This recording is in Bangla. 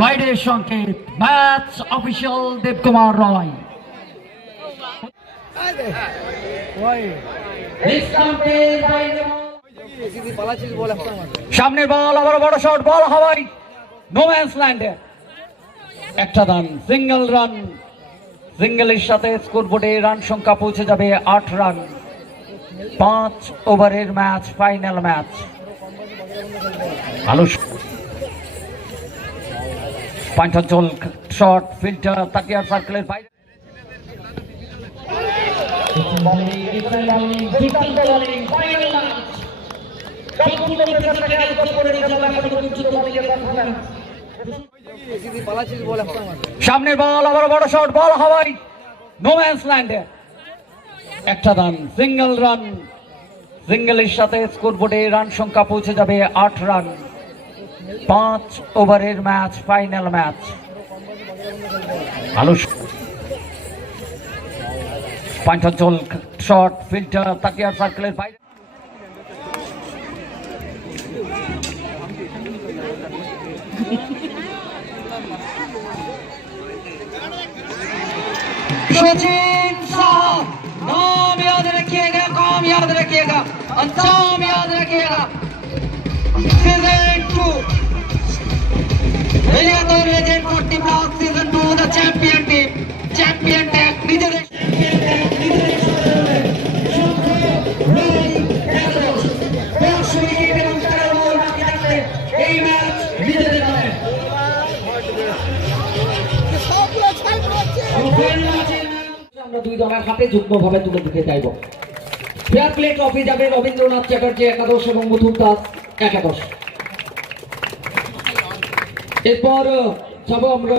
রাইডের সংকেত ম্যাচ অফিসিয়াল দেবকুমার রয়। সামনের বল আবার বড় শট, বল হাওয়াই নোম্যান্স ল্যান্ডে একটা রান সিঙ্গেল রান সিঙ্গেলের সাথে স্কোরবোর্ডে রান সংখ্যা পৌঁছে যাবে আট রান পাঁচ ওভারের ম্যাচ ফাইনাল ম্যাচ ভালো পাঞ্চাঞ্চল শট ফিল্টার তাকিয়ার সার্কেলের বাইরে সামনের বল আবার বড় শট বল হাওয়াই। নোম্যান্স ল্যান্ডে একটা রান সিঙ্গেল রান সিঙ্গেলের সাথে স্কোরবোর্ডে রান সংখ্যা পৌঁছে যাবে আট রান পাঁচ ওভারের ম্যাচ ফাইনাল ম্যাচ ভালো পাঞ্চাঞ্চল শট ফিল্টার তাকিয়ার সার্কেলের বাইরে सचिन साहब नाम याद रखिएगा काम याद रखिएगा अंजाम याद रखिएगा 40 Block Season 2 the champion team. Champion tag নিজেদের এই ম্যাচ নিজেদের নামে আমরা দুই দলের হাতে যুগ্মভাবে তুলে দিতে চাইব। ফেয়ার প্লে ট্রফি যাবে রবীন্দ্রনাথ চ্যাটার্জি একাদশ এবং মধুর দাস একাদশ। এরপর যাব আমরা